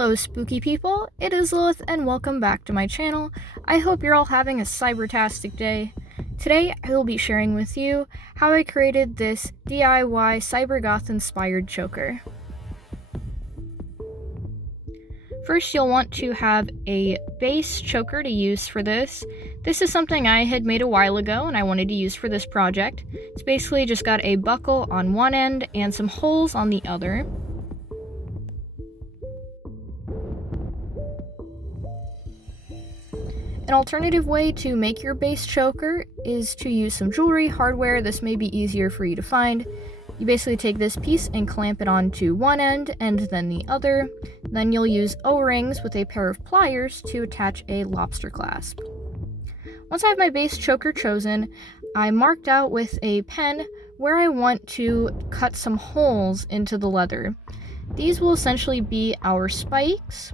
Hello spooky people, it is Lilith and welcome back to my channel. I hope you're all having a cybertastic day. Today I will be sharing with you how I created this DIY Cybergoth inspired choker. First you'll want to have a base choker to use for this. This is something I had made a while ago and I wanted to use for this project. It's basically just got a buckle on one end and some holes on the other. An alternative way to make your base choker is to use some jewelry, hardware. This may be easier for you to find. You basically take this piece and clamp it onto one end and then the other. Then you'll use O-rings with a pair of pliers to attach a lobster clasp. Once I have my base choker chosen, I marked out with a pen where I want to cut some holes into the leather. These will essentially be our spikes.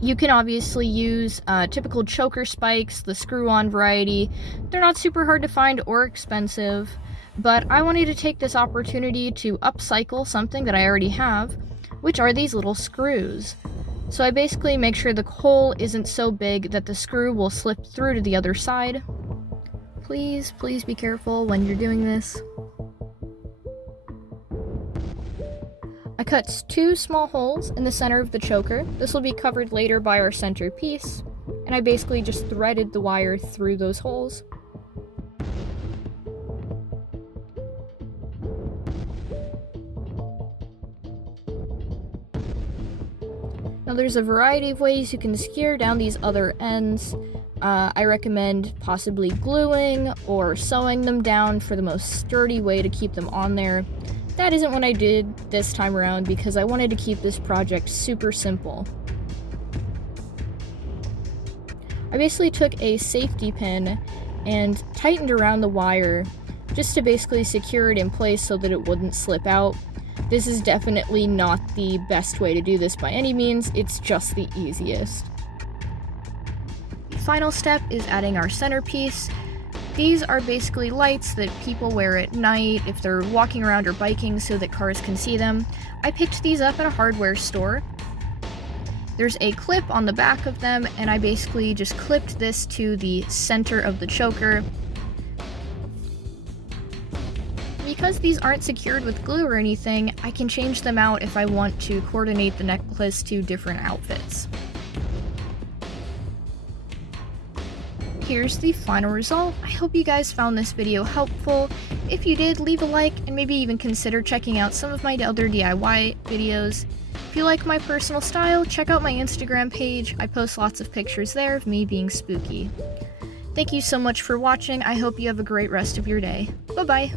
You can obviously use typical choker spikes, the screw-on variety. They're not super hard to find or expensive, but I wanted to take this opportunity to upcycle something that I already have, which are these little screws. So I basically make sure the hole isn't so big that the screw will slip through to the other side. Please be careful when you're doing this. I cut two small holes in the center of the choker. This will be covered later by our centerpiece, and I basically just threaded the wire through those holes. Now there's a variety of ways you can secure down these other ends. I recommend possibly gluing or sewing them down for the most sturdy way to keep them on there. That isn't what I did this time around because I wanted to keep this project super simple. I basically took a safety pin and tightened around the wire just to basically secure it in place so that it wouldn't slip out. This is definitely not the best way to do this by any means, it's just the easiest. The final step is adding our centerpiece. These are basically lights that people wear at night if they're walking around or biking so that cars can see them. I picked these up at a hardware store. There's a clip on the back of them, and I basically just clipped this to the center of the choker. Because these aren't secured with glue or anything, I can change them out if I want to coordinate the necklace to different outfits. Here's the final result. I hope you guys found this video helpful. If you did, leave a like and maybe even consider checking out some of my other DIY videos. If you like my personal style, check out my Instagram page. I post lots of pictures there of me being spooky. Thank you so much for watching. I hope you have a great rest of your day. Bye-bye.